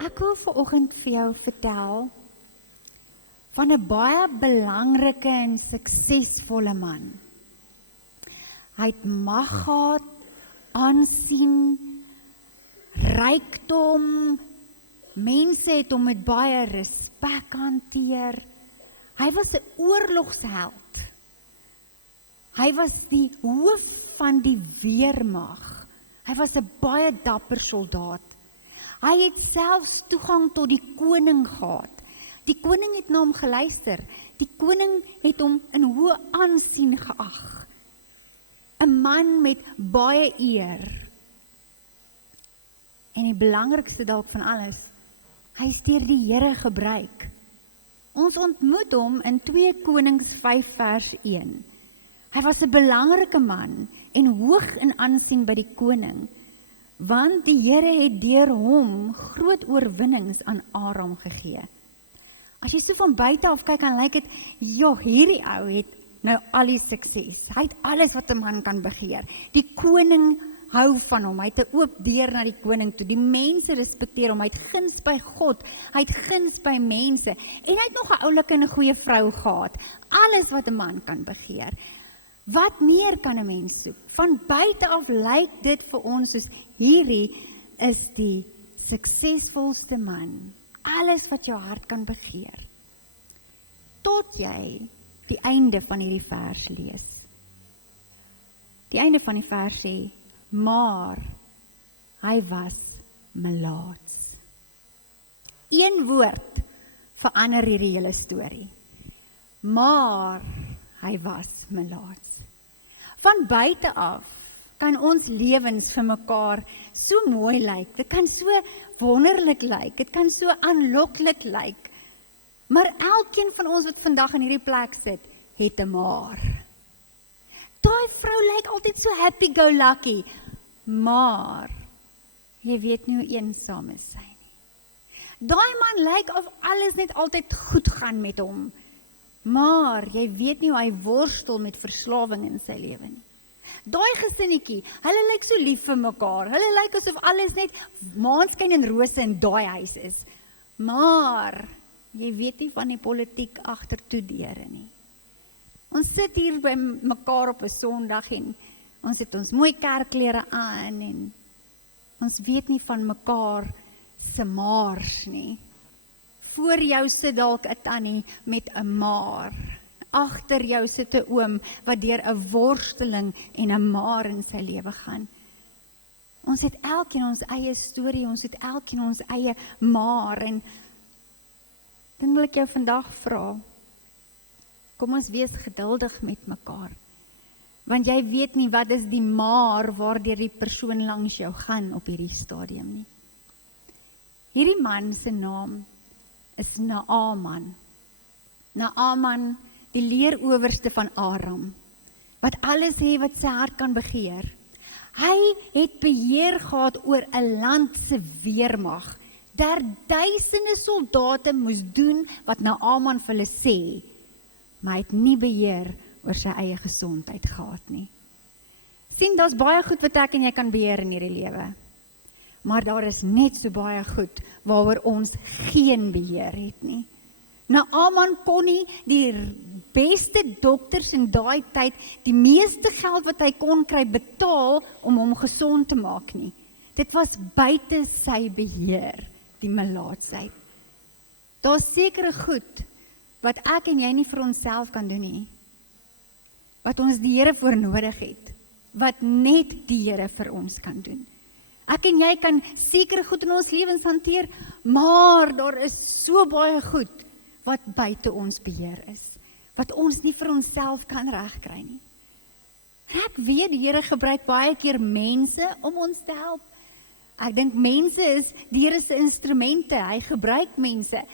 Ek wil vanoggend vir jou vertel van 'n baie belangrike en suksesvolle man. Hy het mag gehad, aansien, rykdom, mense het hom met baie respek hanteer. Hy was 'n oorlogsheld. Hy was die hoof van die weermag. Hy was 'n baie dapper soldaat. Hy het selfs toegang tot die koning gehad. Die koning het na hom geluister. Die koning het hom in hoë aansien geag. 'n Man met baie eer. En die belangrikste dalk van alles, hy is deur die Here gebruik. Ons ontmoet hom in 2 Konings 5 vers 1. Hy was 'n belangrike man en hoog in aansien by die koning, want die Here het deur hom groot oorwinnings aan Aram gegee. As jy so van buite af kyk, dan lyk dit, ja, hierdie ou het nou al die sukses. Hy het alles wat 'n man kan begeer. Die koning hou van hom, hy het 'n oop deur na die koning toe. Die mense respekteer hom, hy het guns by God, hy het guns by mense, en hy het nog 'n oulike en 'n goeie vrou gehad. Alles wat 'n man kan begeer. Wat meer kan 'n mens soek? Van buite af lyk dit vir ons soos hierdie is die suksesvolste man. Alles wat jou hart kan begeer. Tot jy die einde van hierdie vers lees. Die einde van die vers sê, maar hy was melaats. Een woord verander hierdie hele storie. Maar hy was melaats. Van buite af kan ons lewens vir mekaar so mooi lyk. Dit kan so wonderlik lyk. Dit kan so aanloklik lyk. Maar elkeen van ons wat vandag in hierdie plek sit, het 'n maar. Daai vrou lyk altyd so happy-go-lucky. Maar jy weet nie hoe eensaam is sy nie. Daai man lyk of alles net altyd goed gaan met hom. Maar jy weet nie hoe hy worstel met verslawing in sy lewe nie. Daai gesinnetjie, hulle lyk so lief vir mekaar. Hulle lyk asof alles net maanskyn en rose in daai huis is. Maar jy weet nie van die politiek agtertoe deure nie. Ons sit hier by mekaar op 'n Sondag en ons het ons mooi kerkklere aan en ons weet nie van mekaar se maars nie. Voor jou sit dalk 'n tannie met 'n maar. Agter jou sit 'n oom wat deur 'n worsteling en 'n maar in sy lewe gaan. Ons het elkeen ons eie storie, ons het elkeen ons eie maar, en dan wil ek jou vandag vra, kom ons wees geduldig met mekaar. Want jy weet nie wat is die maar waardeur die persoon langs jou gaan op hierdie stadium nie. Hierdie man se naam is Naaman. Naaman, die leerowerste van Aram, wat alles het wat sy hart kan begeer. Hy het beheer gehad oor 'n land se weermag. Daar duisende soldate moes doen wat Naaman vir hulle sê, maar hy het nie beheer oor sy eie gesondheid gehad nie. Sien, daar's baie goed wat ek en jy kan beheer in hierdie lewe. Maar daar is net so baie goed waaroor ons geen beheer het nie. Naaman kon nie die beste dokters in daai tyd die meeste geld wat hy kon kry betaal om hom gesond te maak nie. Dit was buite sy beheer, die melaatsheid. Daar's sekere goed wat ek en jy nie vir onsself kan doen nie. Wat ons die Here voor nodig het, wat net die Here vir ons kan doen. Ek en jy kan sekere goed in ons lewens hanteer, maar daar is so baie goed wat buite ons beheer is, wat ons nie vir onsself kan regkry nie. En ek weet die Here gebruik baie keer mense om ons te help. Ek dink mense is die Here se instrumente, hy gebruik mense.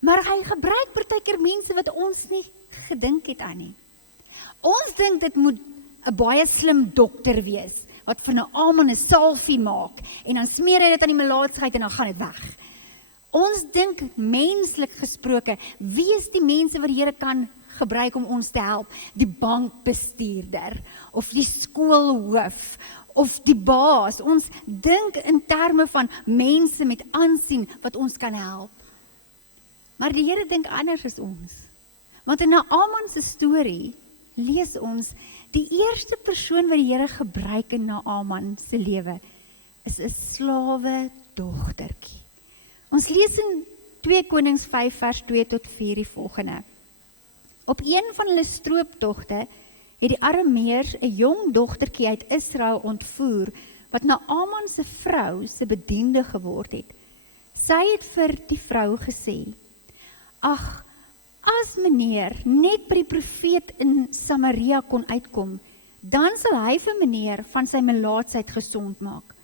Maar hy gebruik partykeer mense wat ons nie gedink het aan nie. Ons dink dit moet 'n baie slim dokter wees, wat vir Naaman 'n salfie maak, en dan smeer hy dit aan die melaatsheid en dan gaan dit weg. Ons dink menslik gesproke, wie is die mense wat die Here kan gebruik om ons te help? Die bankbestuurder, of die skoolhoof, of die baas. Ons dink in terme van mense met aansien wat ons kan help. Maar die Here dink anders as ons. Want in Naaman se storie lees ons, die eerste persoon wat die Here gebruik in Naaman se lewe, is 'n slawe dogtertjie. Ons lees in 2 Konings 5 vers 2 tot 4 die volgende. Op een van hulle strooptogte het die Arameërs 'n jong dogtertjie uit Israel ontvoer, wat Naaman se vrou se bediende geword het. Sy het vir die vrou gesê, ag, as meneer net by die profeet in Samaria kon uitkom, dan sal hy vir meneer van sy melaatsheid gesond maak.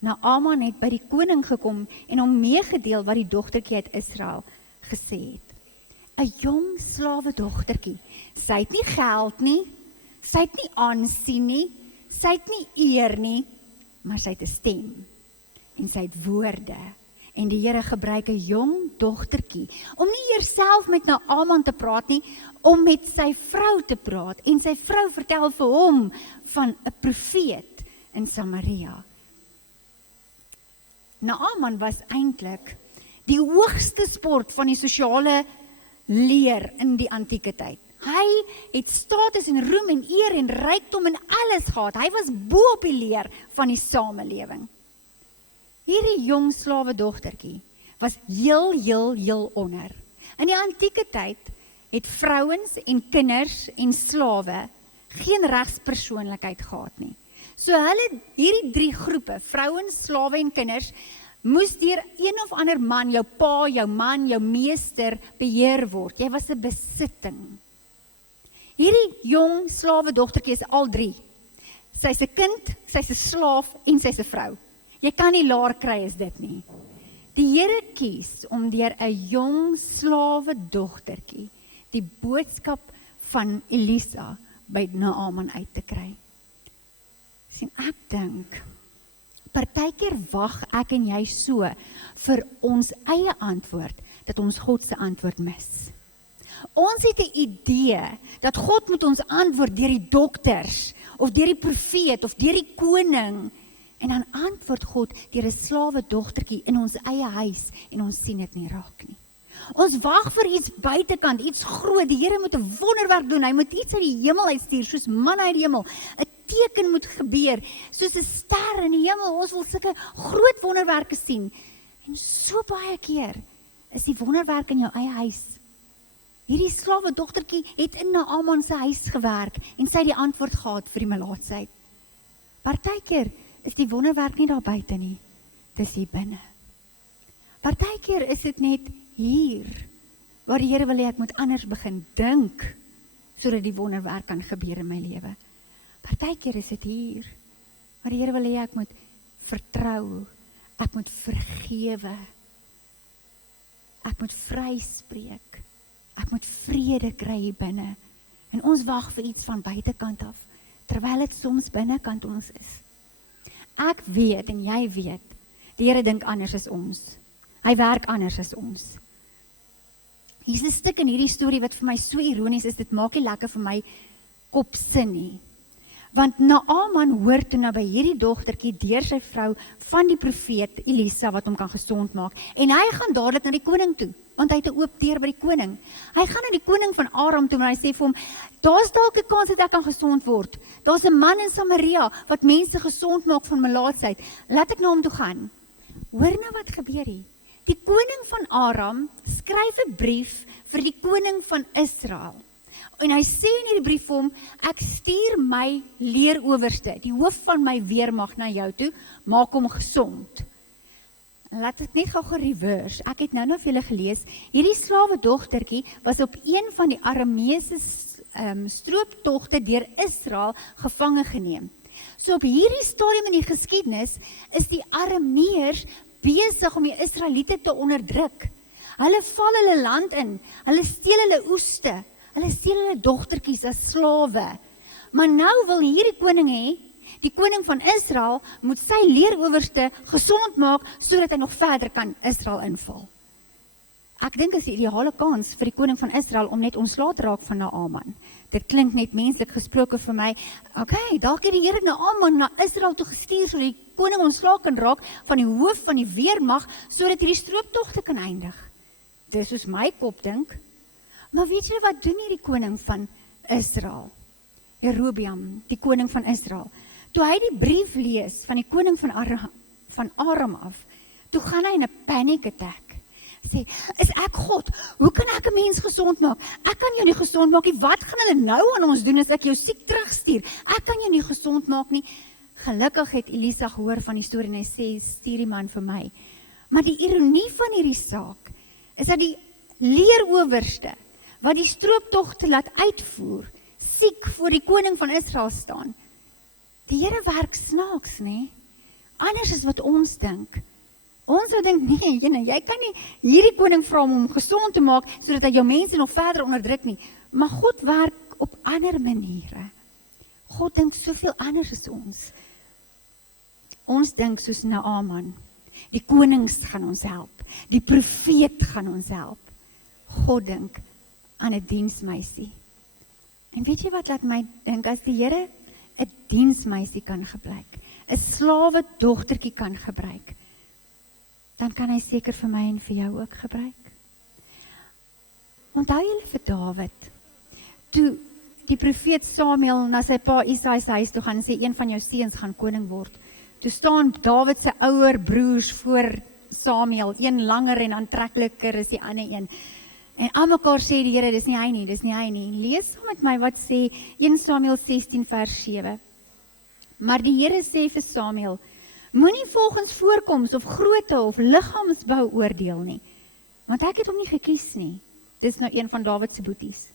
Naaman het by die koning gekom en hom meegedeel wat die dogtertjie uit Israel gesê het. 'n Jong slawe dogtertjie, sy het nie geld nie, sy het nie aansien nie, sy het nie eer nie, maar sy het 'n stem en sy het woorde. En die Here gebruik 'n jong dogtertjie om nie eers self met Naaman te praat nie, om met sy vrou te praat. En sy vrou vertel vir hom van 'n profeet in Samaria. Naaman was eintlik die hoogste sport van die sosiale leer in die antieke tyd. Hy het status en roem en eer en rykdom en alles gehad. Hy was bo op die leer van die samelewing. Hierdie jong slawe dogtertjie was heel onder. In die antieke tyd het vrouens en kinders en slawe geen regspersoonlikheid gehad nie. So hierdie 3 groepe, vrouens, slawe en kinders, moes deur een of ander man, jou pa, jou man, jou meester, beheer word. Jy was 'n besitting. Hierdie jong slawe dogtertjie is al 3. Sy's 'n kind, sy's 'n slaaf en sy's 'n vrou. Jy kan nie laer kry as dit nie. Die Here kies om deur 'n jong slawe dogtertjie die boodskap van Elisa by Naaman uit te kry. Sien, ek dink, partykeer wag ek en jy so vir ons eie antwoord, dat ons God se antwoord mis. Ons het 'n idee dat God moet ons antwoord deur die dokters, of deur die profeet, of deur die koning, en dan antwoord God deur 'n slawe dogtertjie in ons eie huis, en ons sien dit nie raak nie. Ons wag vir iets buitekant, iets groot. Die Here moet 'n wonderwerk doen. Hy moet iets uit die hemel uitstuur, soos manna uit die hemel. 'n Teken moet gebeur, soos 'n ster in die hemel. Ons wil sulke groot wonderwerke sien. En so baie keer is die wonderwerk in jou eie huis. Hierdie slawe dogtertjie het in Naaman se huis gewerk en sy het die antwoord gehad vir die melaatsheid. Partykeer is die wonderwerk nie daar buite nie, dis hier binne. Partykeer is dit net hier, waar die Here wil hê ek moet anders begin dink, sodat die wonderwerk kan gebeur in my lewe. Partykeer is dit hier, waar die Here wil hê ek moet vertrou, ek moet vergewe, ek moet vryspreek, ek moet vrede kry hier binne. En ons wag vir iets van buitekant af, terwyl dit soms binnekant ons is. Ek weet en jy weet, die Here dink anders as ons. Hy werk anders as ons. Hier's 'n stuk in hierdie storie wat vir my so ironies is, dit maak nie lekker vir my kop sin nie. Want Naaman hoor toe nou by hierdie dogtertjie deur sy vrou van die profeet Elisa wat hom kan gesond maak. En hy gaan dadelik na die koning toe, want hy het 'n oop deur by die koning. Hy gaan na die koning van Aram toe en hy sê vir hom, daar's dalk 'n kans dat ek kan gesond word. Daar's 'n man in Samaria wat mense gesond maak van melaatsheid. Laat ek na hom toe gaan. Hoor nou wat gebeur hier. Die koning van Aram skryf 'n brief vir die koning van Israel. En hy sê in hierdie brief vir hom, ek stuur my leerowerste, die hoof van my weermag na jou toe, maak hom gesond. Laat ek net gou reverse. Ek het nou vir julle gelees, hierdie slawe dogtertjie was op een van die Arameese strooptogte deur Israel gevange geneem. So op hierdie stadium in die geskiedenis is die Arameërs besig om die Israeliete te onderdruk. Hulle val hulle land in, hulle steel hulle oeste, hulle steel hulle dogtertjies as slawe. Maar nou wil hierdie koning hê, die koning van Israel moet sy leerowerste gesond maak, sodat hy nog verder kan Israel inval. Ek dink is die ideale kans vir die koning van Israel om net ontslae te raak van Naaman. Dit klink net menslik gesproke vir my. Okay, dalk het die Here Naaman na Israel toe gestuur sodat die koning ontslae kan raak van die hoof van die weermag sodat hierdie strooptogte kan eindig. Dis soos my kop dink. Maar weet julle wat doen hierdie koning van Israel? Jerobeam, die koning van Israel. Toe hy die brief lees van die koning van Aram af, toe gaan hy in 'n panic attack. Sê, is ek God? Hoe kan ek 'n mens gesond maak? Ek kan jou nie gesond maak nie. Wat gaan hulle nou aan ons doen as ek jou siek terugstuur? Ek kan jou nie gesond maak nie. Gelukkig het Elisa gehoor van die storie en hy sê, stuur die man vir my. Maar die ironie van hierdie saak is dat die leerowerste wat die strooptogte laat uitvoer, siek voor die koning van Israel staan. Die Here werk snaaks, nê? Anders is wat ons dink. Ons sou dink, nee, jy kan nie hierdie koning vra om gesond te maak, sodat hy jou mense nog verder onderdruk nie. Maar God werk op ander maniere. God dink soveel anders as ons. Ons dink soos Naaman. Die konings gaan ons help. Die profeet gaan ons help. God dink aan 'n diensmeisie. En weet jy wat laat my dink, as die Here 'n diensmeisie kan gebruik, 'n slawe dogtertjie kan gebruik, dan kan hy seker vir my en vir jou ook gebruik. Onthou julle vir Dawid, toe die profeet Samuel na sy pa Isaai se huis toe gaan en sê, een van jou seuns gaan koning word, toe staan Dawid se ouer broers voor Samuel, een langer en aantrekliker as die ander een, en almekaar sê die Here, dis nie hy nie, lees saam met my wat sê 1 Samuel 16 vers 7, maar die Here sê vir Samuel, moenie volgens voorkoms of grootte of liggaamsbou oordeel nie, want ek het hom nie gekies nie. Dis nou een van Dawid se boeties.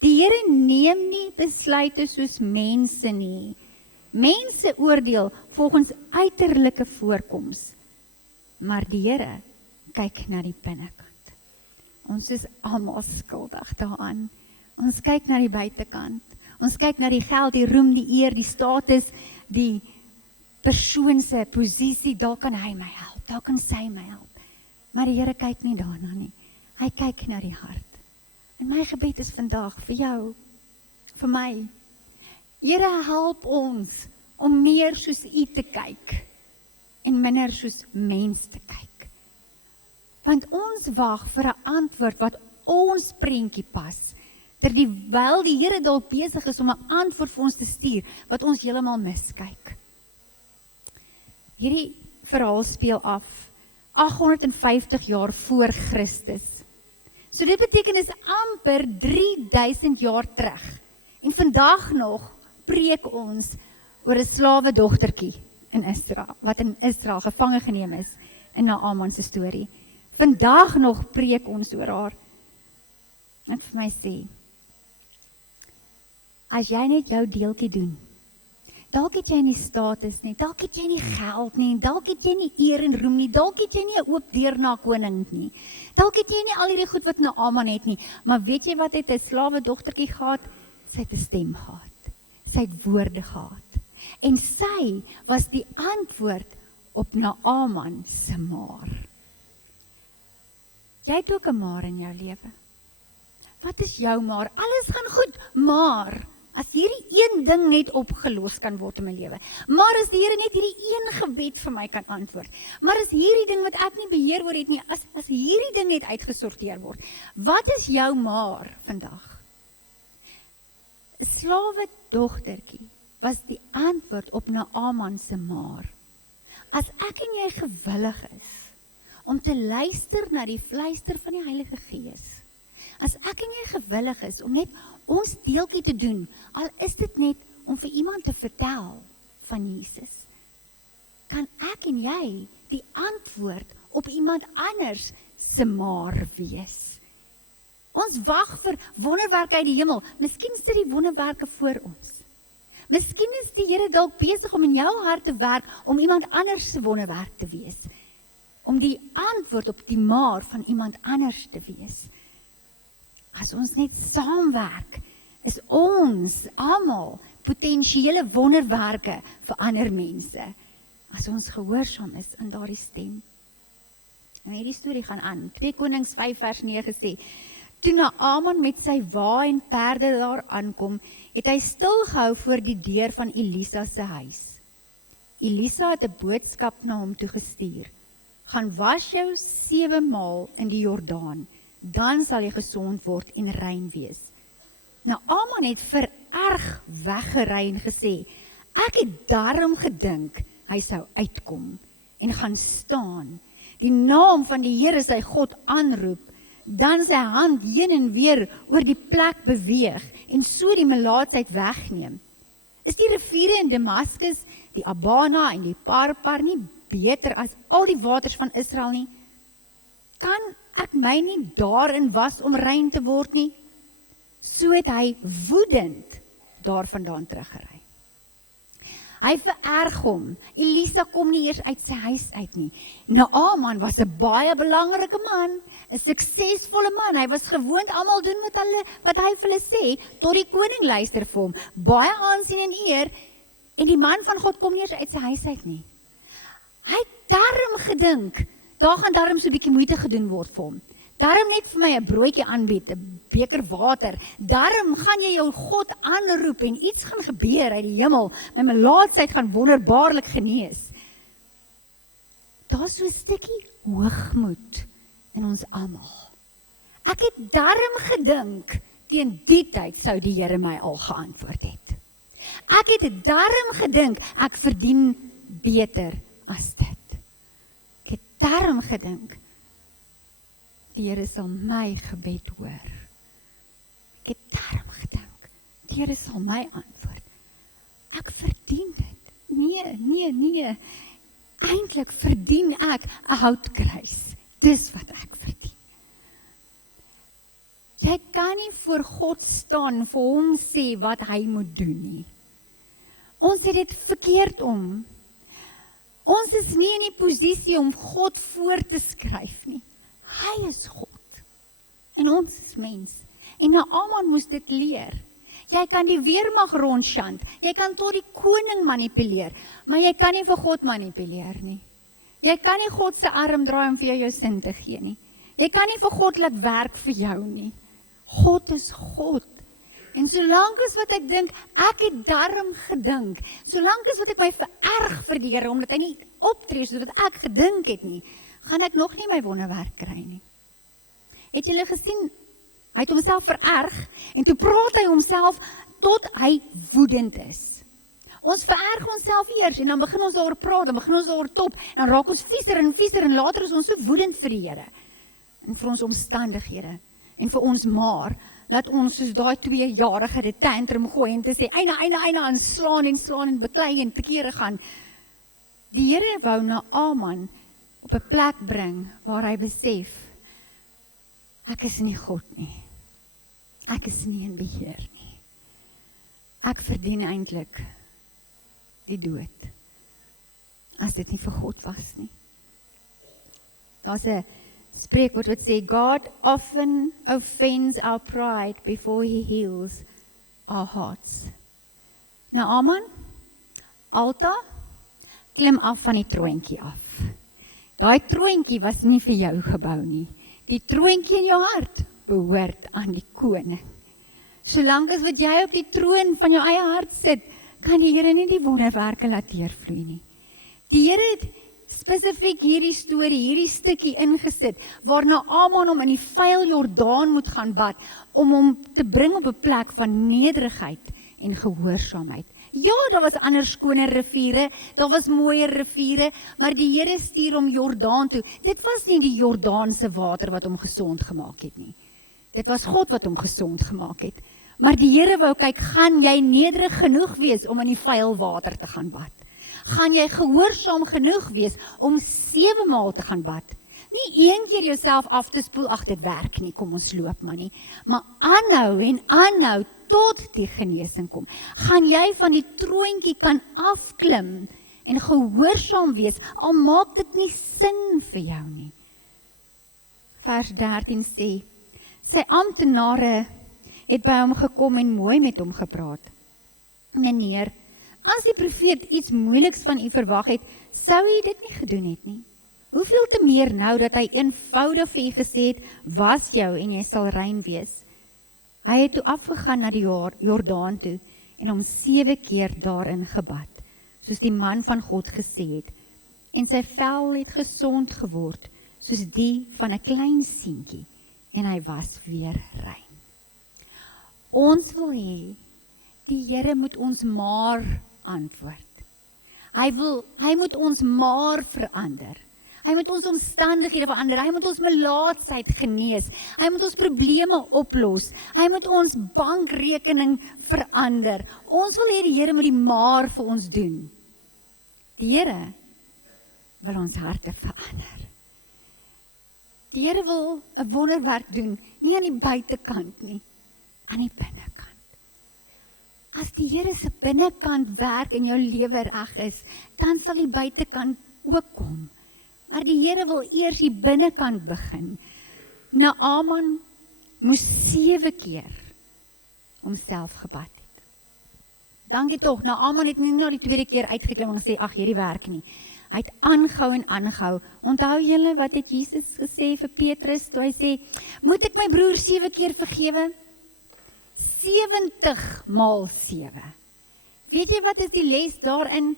Die Here neem nie besluite soos mense nie. Mense oordeel volgens uiterlike voorkoms, maar die Here kyk na die binnekant. Ons is almal skuldig daaraan. Ons kyk na die buitekant. Ons kyk na die geld, die roem, die eer, die status, die persoon se posisie, daar kan hy my help, daar kan sy my help. Maar die Here kyk nie daarna nie. Hy kyk na die hart. En my gebed is vandag vir jou, vir my. Here, help ons om meer soos U te kyk en minder soos mens te kyk. Want ons wag vir 'n antwoord wat ons prentjie pas, terwyl die Here dalk besig is om 'n antwoord vir ons te stuur wat ons heeltemal miskyk. Hierdie verhaal speel af 850 jaar voor Christus. So dit beteken is amper 3000 jaar terug. En vandag nog preek ons oor 'n slawe dogtertjie in Israel, wat in Israel gevange geneem is in Naaman se storie. Vandag nog preek ons oor haar. En vir my sê, as jy net jou deeltjie doen, dalk het jy nie status nie, dalk het jy nie geld nie, dalk het jy nie eer en roem nie, dalk het jy nie 'n oop deur na koning nie, dalk het jy nie al hierdie goed wat Naaman het nie, maar weet jy wat het 'n slawe dogtertjie gehad? Sy het 'n stem gehad, sy het woorde gehad, en sy was die antwoord op Naaman se maar. Jy het ook 'n maar in jou lewe. Wat is jou maar? Alles gaan goed, maar as hierdie een ding net opgelos kan word in my lewe, maar as die Here net hierdie een gebed vir my kan antwoord, maar as hierdie ding wat ek nie beheer oor het nie, as hierdie ding net uitgesorteer word, wat is jou maar vandag? 'n Slawe dogtertjie was die antwoord op Naaman se maar. As ek en jy gewillig is om te luister na die fluister van die Heilige Gees, as ek en jy gewillig is om net ons deeltjie te doen, al is dit net om vir iemand te vertel van Jesus, kan ek en jy die antwoord op iemand anders se maar wees. Ons wag vir wonderwerke uit die hemel. Miskien sit die wonderwerke voor ons. Miskien is die Here dalk besig om in jou hart te werk om iemand anders se wonderwerk te wees, om die antwoord op die maar van iemand anders te wees. As ons net saamwerk, is ons almal potensiële wonderwerke vir ander mense, as ons gehoorsaam is aan daardie stem. En hierdie storie gaan aan. 2 Konings 5 vers 9 sê, toe Naaman met sy wa en perde daar aankom, het hy stilgehou voor die deur van Elisa se huis. Elisa het 'n boodskap na hom toe gestuur. Gaan was jou 7 maal in die Jordaan, dan sal jy gesond word en rein wees. Naaman het vererg weggery en gesê, ek het daarom gedink, hy sou uitkom en gaan staan, die naam van die Here sy God aanroep, dan sy hand heen en weer oor die plek beweeg en so die melaatsheid wegneem. Is die riviere in Damaskus, die Abana en die Parpar nie beter as al die waters van Israel nie? Kan ek my nie daarin was om rein te word nie? So het hy woedend daarvandaan teruggery. Hy vererg hom. Elisa kom nie eers uit sy huis uit nie. Naaman was 'n baie belangrike man, 'n suksesvolle man. Hy was gewoond almal doen wat hy vir hulle sê, tot die koning luister vir hom. Baie aansien en eer, en die man van God kom nie eers uit sy huis uit nie. Hy het daarom gedink, daar gaan daarom so 'n bietjie moeite gedoen word vir hom. Daarom net vir my 'n broodjie aanbied, 'n beker water. Daarom gaan jy jou God aanroep en iets gaan gebeur uit die hemel. My melaatsheid gaan wonderbaarlik genees. Daar's so 'n stukkie hoogmoed in ons almal. Ek het daarom gedink, teen die tyd sou die Here my al geantwoord het. Ek het daarom gedink, ek verdien beter as dit. Ek het daarom gedink, die Here sal my gebed hoor. Ek het daarom gedink, die Here sal my antwoord. Ek verdien dit. Nee. Eintlik verdien ek 'n houtkruis. Dis wat ek verdien. Jy kan nie voor God staan, vir hom sê wat hy moet doen nie. Ons het dit verkeerd om. Ons is nie in die posisie om God voor te skryf nie. Hy is God. En ons is mens. En Naaman moes dit leer. Jy kan die weermag rondchant. Jy kan tot die koning manipuleer. Maar jy kan nie vir God manipuleer nie. Jy kan nie God se arm draai om vir jou sin te gee nie. Jy kan nie vir God laat werk vir jou nie. God is God. En solank as wat ek dink, ek het daarom gedink. Solank as wat ek my vererg vir die Here, omdat hy nie optree soos wat ek gedink het nie, gaan ek nog nie my wonderwerk kry nie. Het julle gesien, hy het homself vererg, en toe praat hy homself tot hy woedend is. Ons vererg onsself eers, en dan begin ons daaroor praat, dan begin ons daaroor top, en dan raak ons vieser, en later is ons so woedend vir die Here, en vir ons omstandighede, en vir ons maar, laat ons soos daai 2-jarige die tantrum gooi, en te sê, eina, en slaan en beklei, en tekere gaan. Die Here wou Naaman op 'n plek bring, waar hy besef, ek is nie God nie. Ek is nie in beheer nie. Ek verdien eintlik die dood, as dit nie vir God was nie. Daar's 'n spreekwoord wat sê, God often offends our pride before he heals our hearts. Naaman, Alta, klim af van die troontjie af. Daai troontjie was nie vir jou gebou nie. Die troontjie in jou hart behoort aan die koning. Solank as wat jy op die troon van jou eie hart sit, kan die Here nie die wonderwerke laat deurvloei nie. Die Here het spesifiek hierdie storie, hierdie stukkie ingesit, waar Naaman hom in die vuil Jordaan moet gaan bad, om hom te bring op 'n plek van nederigheid en gehoorsaamheid. Ja, daar was ander skoner riviere, daar was mooier riviere, maar die Here stuur hom Jordaan toe. Dit was nie die Jordaanse water wat hom gesond gemaak het nie. Dit was God wat hom gesond gemaak het. Maar die Here wou kyk, gaan jy nederig genoeg wees om in die vuil water te gaan bad? Gaan jy gehoorsaam genoeg wees om 7 maal te gaan bad? Nie een keer jouself af te spoel, ag dit werk nie, kom ons loop maar nie. Maar aanhou en aanhou tot die genesing kom. Gaan jy van die troontjie kan afklim en gehoorsaam wees, al maak dit nie sin vir jou nie. Vers 13 sê, sy amptenare het by hom gekom en mooi met hom gepraat. Meneer, as die profeet iets moeiliks van u verwag het, sou hy dit nie gedoen het nie. Hoeveel te meer nou dat hy eenvoudig vir u gesê het, was jou en jy sal rein wees. Hy het toe afgegaan na die Jordaan toe en hom 7 keer daarin gebad, soos die man van God gesê het, en sy vel het gesond geword, soos die van 'n klein seentjie, en hy was weer rein. Ons wil hê, die Here moet ons maar antwoord. Hy moet ons maar verander. Hy moet ons omstandighede verander, hy moet ons melaatsheid genees, hy moet ons probleme oplos, hy moet ons bankrekening verander. Ons wil hê die Here moet die maar vir ons doen. Die Here wil ons harte verander. Die Here wil 'n wonderwerk doen, nie aan die buitekant nie, aan die binnekant. As die Here se binnekant werk in jou lewe reg is, dan sal die buitekant ook kom. Maar die Here wil eers die binnekant begin. Naaman moes 7 keer homself gebad het. Dankie tog, Naaman het nie na die tweede keer uitgeklim en gesê, ag, hierdie werk nie. Hy het aangehou en aangehou. Onthou julle wat het Jesus gesê vir Petrus, toe hy sê, moet ek my broer 7 keer vergewe? 70 maal 7. Weet jy wat is die les daarin?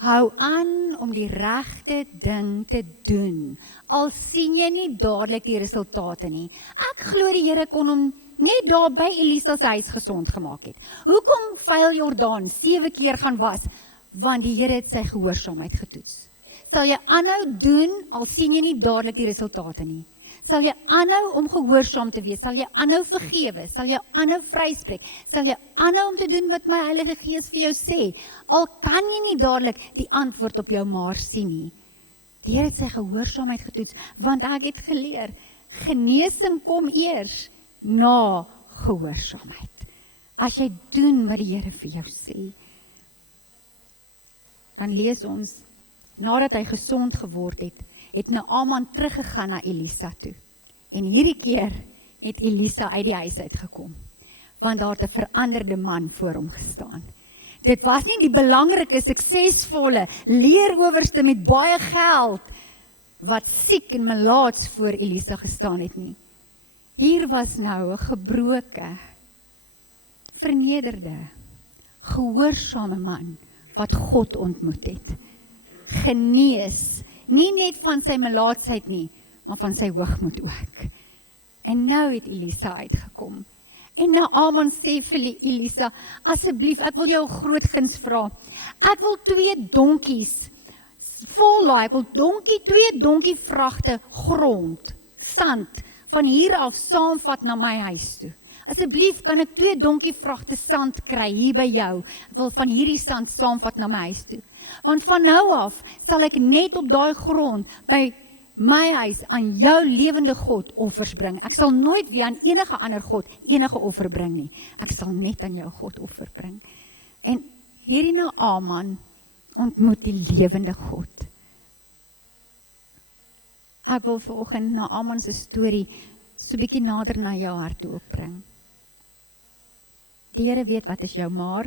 Hou aan om die regte ding te doen, al sien jy nie dadelik die resultate nie. Ek glo die Here kon hom net daar by Elisa se huis gesond gemaak het. Hoekom vuil Jordaan 7 keer gaan was? Want die Here het sy gehoorsaamheid getoets. Sal jy aanhou doen, al sien jy nie dadelik die resultate nie. Sal jy aanhou om gehoorsaam te wees, sal jy aanhou vergewe, sal jy aanhou vryspreek, sal jy aanhou om te doen wat my Heilige Gees vir jou sê, al kan jy nie dadelik die antwoord op jou maar sien nie. Die Here het sy gehoorsaamheid getoets, want ek het geleer, genesing kom eers na gehoorsaamheid. As jy doen wat die Here vir jou sê, dan lees ons, nadat hy gesond geword het Naaman teruggegaan na Elisa toe. En hierdie keer het Elisa uit die huis uitgekom, want daar het 'n veranderde man voor hom gestaan. Dit was nie die belangrike, suksesvolle leerowerste met baie geld, wat siek en melaats voor Elisa gestaan het nie. Hier was nou 'n gebroke, vernederde, gehoorsame man, wat God ontmoet het. Genees, nie net van sy melaatsheid nie, maar van sy hoogmoed ook. En nou het Elisa uitgekom. En Naaman sê vir Elisa, asseblief, ek wil jou 'n groot guns vra. Ek wil 2 donkies vol laai, ek wil 2 donkie vragte grond, sand, van hier af saamvat na my huis toe. Asseblief kan ek 2 donkie vragte sand kry hier by jou. Ek wil van hierdie sand saamvat na my huis toe. Want van nou af sal ek net op daai grond by my huis aan jou lewende God offers bring. Ek sal nooit weer aan enige ander God enige offer bring nie. Ek sal net aan jou God offer bring. En hierdie Naaman ontmoet die lewende God. Ek wil vanoggend Naaman se storie so bietjie nader na jou hart toe opbring. Die Here weet wat is jou maar.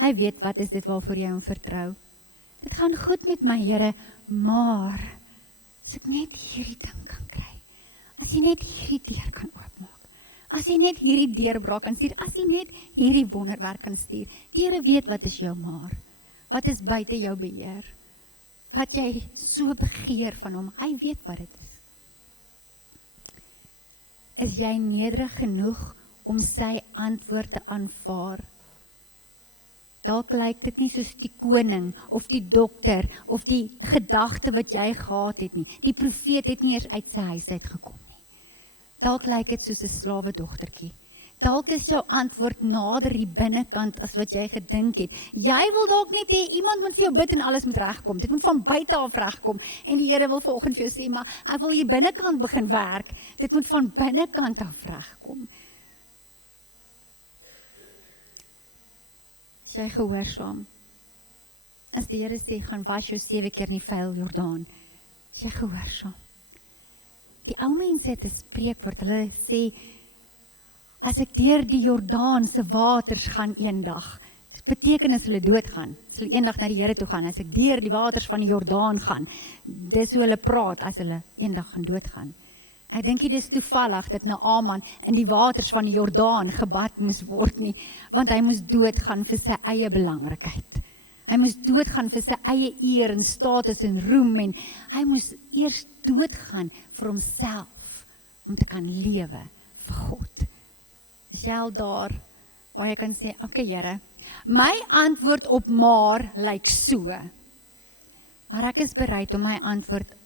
Hy weet wat is dit waarvoor jy hom vertrou. Dit gaan goed met my, Here, maar as ek net hierdie ding kan kry, as jy net hierdie deur kan oopmaak, as jy net hierdie deurbraak kan stuur, as jy net hierdie wonderwerk kan stuur, die Here weet wat is jou maar, wat is buite jou beheer, wat jy so begeer van hom, hy weet wat dit is. Is jy nederig genoeg om sy antwoord te aanvaar? Dalk lyk dit nie soos die koning, of die dokter, of die gedagte wat jy gehad het nie. Die profeet het nie eers uit sy huis uitgekom nie. Dalk lyk dit soos 'n slawe dogtertjie. Dalk is jou antwoord nader die binnekant as wat jy gedink het. Jy wil dalk net hê iemand moet vir jou bid en alles moet regkom. Dit moet van buite af regkom. En die Here wil vanoggend vir jou sê, maar ek wil hier binnekant begin werk. Dit moet van binnekant af regkom. Is jy gehoorsaam? As die Here sê, gaan was jou 7 keer in die vuil Jordaan. Is jy gehoorsaam? Die ou mense het 'n spreekwoord, hulle sê, as ek deur die Jordaan se waters gaan eendag, Dit beteken as hulle doodgaan, as hulle eendag na die Here toe gaan, as ek deur die waters van die Jordaan gaan, dis hoe hulle praat as hulle eendag gaan doodgaan. Ek dink dit is toevallig dat Naaman in die waters van die Jordaan gebad moes word nie, want hy moes doodgaan vir sy eie belangrikheid. Hy moes doodgaan vir sy eie eer en status en roem en hy moes eers doodgaan vir homself om te kan lewe vir God. Is jy al daar waar jy kan sê, okay Here, my antwoord op maar lyk so, maar ek is bereid om my antwoord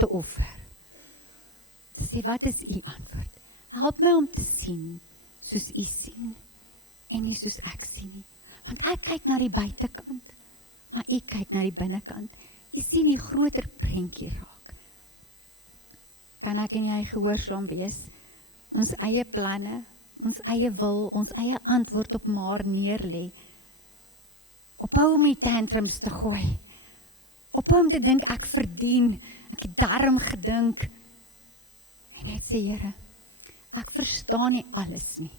te offer. Te sê, wat is u antwoord? Help my om te sien soos u sien en nie soos ek sien nie. Want ek kyk na die buitekant, maar u kyk na die binnekant. U sien die groter prentjie raak. Kan ek en jy gehoorsaam wees? Ons eie planne, ons eie wil, ons eie antwoord op maar neerlê. Ophou om die tantrums te gooi. Ophou om te dink ek verdien, ek het daarom gedink. En net sê, Here, ek verstaan nie alles nie,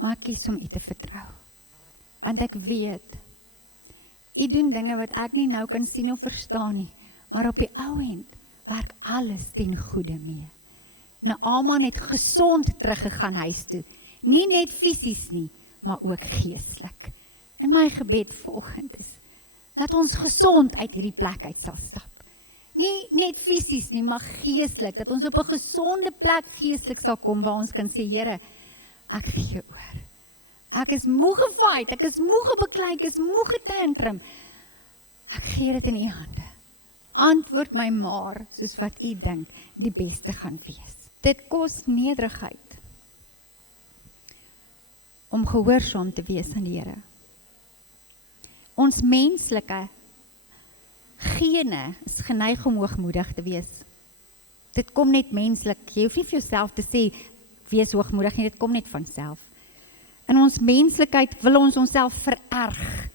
maar ek kies om u te vertrou. Want ek weet, u doen dinge wat ek nie nou kan sien of verstaan nie, maar op die ou end werk alles ten goeie mee. Naaman het gesond teruggegaan huis toe, nie net fisies nie, maar ook geestelik. En my gebed volgend is, dat ons gesond uit hierdie plek uit sal stap. Nie net fisies nie, maar geestelik, dat ons op 'n gesonde plek geestelik sal kom, waar ons kan sê, Here, ek gee oor. Ek is moeg gefight, ek is moeg gebeklei, ek is moeg getantrum. Ek gee dit in u hande. Antwoord my maar, soos wat u dink, die beste gaan wees. Dit kos nederigheid, om gehoorsaam te wees aan die Here. Ons menslike gene is geneig om hoogmoedig te wees. Dit kom net menslik. Jy hoef nie vir jouself te sê, wees hoogmoedig nie, dit kom net van self. In ons menslikheid wil ons onsself vererg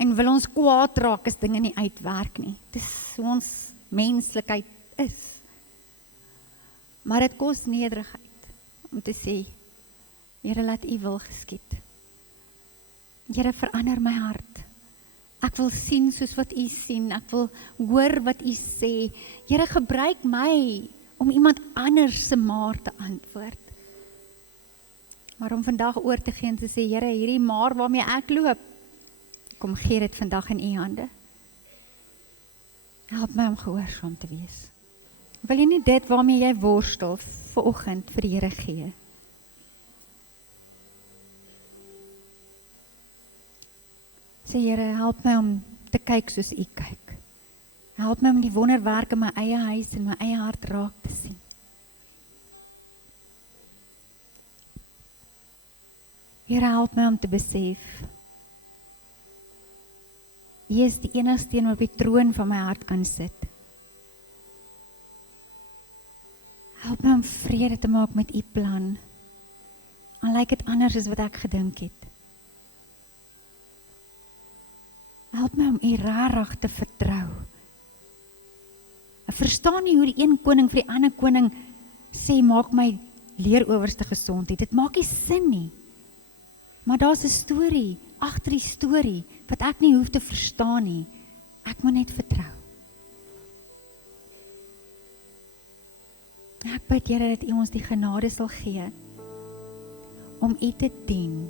en wil ons kwaad raak as dinge nie uitwerk nie. Dis hoe ons menslikheid is. Maar dit kos nederigheid om te sê, Here, laat u wil geskied. Here, verander my hart. Ek wil sien soos wat u sien, ek wil hoor wat u sê. Here, gebruik my om iemand anders se maar te antwoord. Maar om vandag oor te gee en te sê, Here, hierdie maar waarmee ek loop, kom gee dit vandag in u hande. Help my om gehoorsaam te wees. Wil jy nie dit waarmee jy worstel vanoggend vir die Here gee? Sê, Here, help my om te kyk soos u kyk. Help my om die wonderwerk in my eie huis en my eie hart raak te sien. Here, help my om te besef, U is die enigste een wat op die troon van my hart kan sit. Help my om vrede te maak met u plan. Al lyk dit anders as wat ek gedink het. Help my om u rarig te vertrou. Ek verstaan nie hoe die een koning vir die ander koning sê, maak my leerowerste gesondheid. Dit maak nie sin nie. Maar daar's 'n storie, agter die storie, wat ek nie hoef te verstaan nie. Ek moet net vertrou. Ek bid, Here, dat U ons die genade sal gee om U te dien,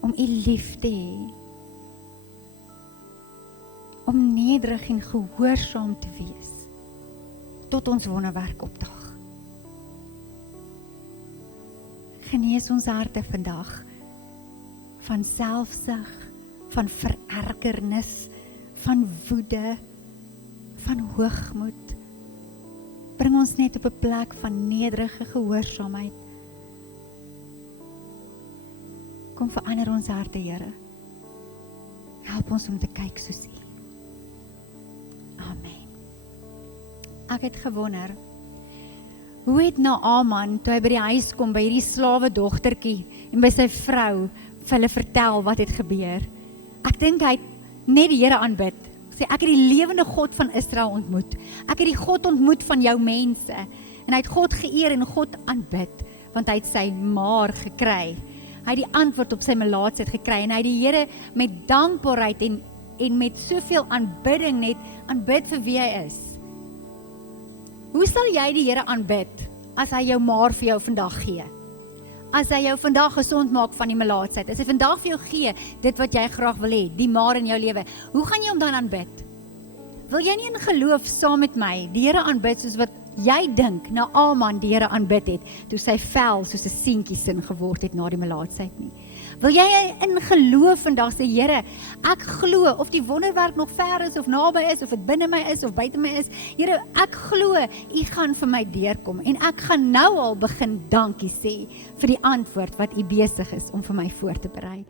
om U lief te hê, om nederig en gehoorsaam te wees, tot ons wonderwerk opdaag. Genees ons harte vandag van selfsug, van verergernis, van woede, van hoogmoed. Bring ons net op 'n plek van nederige gehoorsaamheid. Kom verander ons harte, Here. Help ons om te kyk soos U. Amen. Ek het gewonder, hoe het Naaman, toe hy by die huis kom, by hierdie slawe dogtertjie en by sy vrou, vir hulle vertel wat het gebeur? Ek dink hy het net die Here aanbid. Sê, ek het die lewende God van Israel ontmoet. Ek het die God ontmoet van jou mense. En hy het God geëer en God aanbid, want hy het sy maar gekry. Hy het die antwoord op sy melaatsheid gekry en hy het die Here met dankbaarheid en met soveel aanbidding net aanbid vir wie hy is. Hoe sal jy die Here aanbid as hy jou maar vir jou vandag gee? As hy jou vandag gesond maak van die melaatsheid, as hy vandag vir jou gee, dit wat jy graag wil hê, die maar in jou lewe, hoe gaan jy hom dan aanbid? Wil jy nie in geloof saam met my die Here aanbid soos wat jy dink Naaman die Here aanbid het, toe sy vel soos 'n seentjie sin geword het na die melaatsheid nie? Wil jy in geloof vandag sê, Here, ek glo, of die wonderwerk nog ver is, of naby is, of dit binne my is, of buite my is, Here, ek glo, U gaan vir my deurkom, en ek gaan nou al begin dankie sê, vir die antwoord wat U besig is om vir my voor te berei.